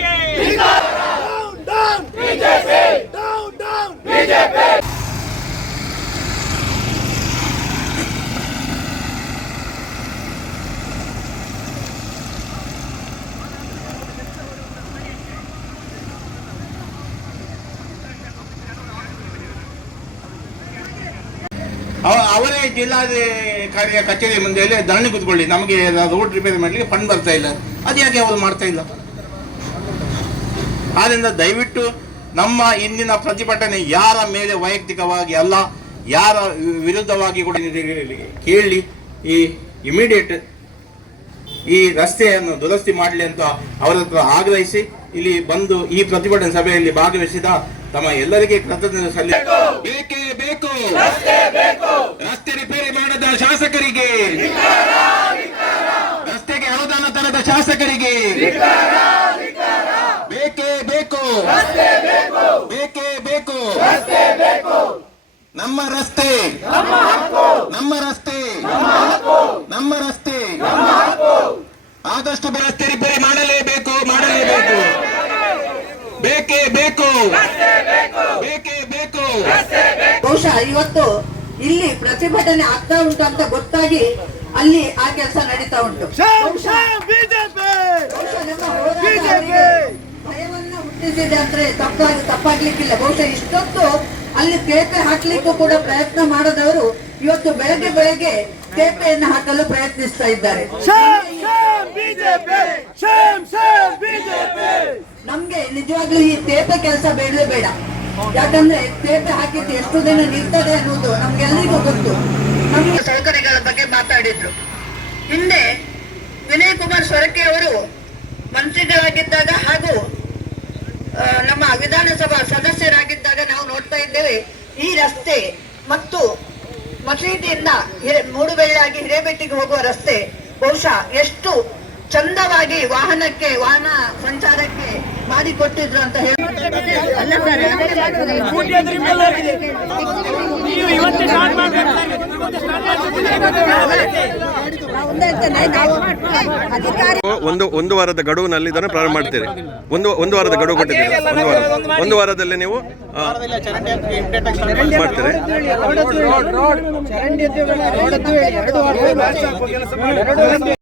ಸರ್ಕಾರಕ್ಕೆ down BJP down BJP. ಅವರೇ ಜಿಲ್ಲಾಧಿಕಾರಿಯ ಕಚೇರಿ ಮುಂದೆ ಧರಣಿ ಕೂತ್ಕೊಳ್ಳಿ, ನಮಗೆ ರೋಡ್ ರಿಪೇರಿ ಮಾಡಲಿಕ್ಕೆ ಫಂಡ್ ಬರ್ತಾ ಇಲ್ಲ, ಅದು ಯಾಕೆ ಅವರು ಮಾಡ್ತಾ ಇಲ್ಲ? ಆದ್ದರಿಂದ ದಯವಿಟ್ಟು ನಮ್ಮ ಇಂದಿನ ಪ್ರತಿಭಟನೆ ಯಾರ ಮೇಲೆ ವೈಯಕ್ತಿಕವಾಗಿ ಅಲ್ಲ, ಯಾರ ವಿರುದ್ಧವಾಗಿ ಕೂಡ ಕೇಳಿ ಈ ಇಮಿಡಿಯೇಟ್ ಈ ರಸ್ತೆಯನ್ನು ದುರಸ್ತಿ ಮಾಡಲಿ ಅಂತ ಅವರ ಹತ್ರ ಆಗ್ರಹಿಸಿ ಇಲ್ಲಿ ಬಂದು ಈ ಪ್ರತಿಭಟನೆ ಸಭೆಯಲ್ಲಿ ಭಾಗವಹಿಸಿದ ತಮ್ಮ ಎಲ್ಲರಿಗೆ ಕೃತಜ್ಞತೆ ಸಲ್ಲಿಸಬೇಕು. ಬೇಕೇ ಬೇಕು ರಸ್ತೆ ರಿಪೇರಿ ಮಾಡದ ಶಾಸಕರಿಗೆ, ರಸ್ತೆಗೆ ಅನುದಾನ ತರದ ಶಾಸಕರಿಗೆ ಬೇಕೇ ಬೇಕು ನಮ್ಮ ರಸ್ತೆ ನಮ್ಮ ರಸ್ತೆ ಆದಷ್ಟು ರಸ್ತೆ ರಿಪೇರಿ ಮಾಡಲೇಬೇಕು. ಬೇಕೇ ಬೇಕು. ಬಹುಶಃ ಇವತ್ತು ಇಲ್ಲಿ ಪ್ರತಿಭಟನೆ ಆಗ್ತಾ ಉಂಟು ಅಂತ ಗೊತ್ತಾಗಿ ಅಲ್ಲಿ ಆ ಕೆಲಸ ನಡೀತಾ ಉಂಟು. ಭಯವನ್ನ ಹುಟ್ಟಿಸಿದೆ ಅಂದ್ರೆ ತಪ್ಪಾಗ್ಲಿಕ್ಕಿಲ್ಲ. ಬಹುಶಃ ಇಷ್ಟೊತ್ತು ಅಲ್ಲಿ ತೇಪೆ ಹಾಕ್ಲಿಕ್ಕೂ ಕೂಡ ಪ್ರಯತ್ನ ಮಾಡದವರು ಇವತ್ತು ಬೆಳಗ್ಗೆ ತೇಪೆಯನ್ನು ಹಾಕಲು ಪ್ರಯತ್ನಿಸ್ತಾ ಇದ್ದಾರೆ. ನಮ್ಗೆ ನಿಜವಾಗ್ಲೂ ಈ ತೇಪೆ ಕೆಲಸ ಬೇಡವೇ ಬೇಡ. ಯಾಕಂದ್ರೆ ತೇಪೆ ಹಾಕಿದ್ದು ಎಷ್ಟು ದಿನ ನಿಲ್ತದೆ ಅನ್ನೋದು ನಮ್ಗೆಲ್ಲರಿಗೂ ಗೊತ್ತು. ನಮ್ಗೆ ಸೌಕರ್ಯಗಳ ಬಗ್ಗೆ ಮಾತಾಡಿದ್ರು. ಹಿಂದೆ ವಿನಯ್ ಕುಮಾರ್ ಸೊರಕೆ ಅವರು ಮಂತ್ರಿಗಳಾಗಿದ್ದಾಗ ಹಾಗೂ ನಮ್ಮ ವಿಧಾನಸಭಾ ಸದಸ್ಯರಾಗಿದ್ದಾಗ ನಾವು ನೋಡ್ತಾ ಇದ್ದೇವೆ ಈ ರಸ್ತೆ ಮತ್ತು ಮಸೀದಿಯಿಂದ ಮೂಡುಬೆಳ್ಳಾಗಿ ಹಿರೇಬೆಟ್ಟಿಗೆ ಹೋಗುವ ರಸ್ತೆ ಬಹುಶಃ ಎಷ್ಟು ಚಂದವಾಗಿ ವಾಹನ ಸಂಚಾರಕ್ಕೆ ಮಾಡಿಕೊಟ್ಟಿದ್ರು ಅಂತ ಹೇಳಿ ಒಂದು ವಾರದ ಗಡುವಿನಲ್ಲಿ ಇದನ್ನು ಪ್ರಾರಂಭ ಮಾಡ್ತೀರಿ. ಒಂದು ವಾರದ ಗಡುವು ಕೊಟ್ಟಿದ್ದೀರಿ. ಒಂದು ವಾರದಲ್ಲಿ ನೀವು ಮಾಡ್ತೀರಿ.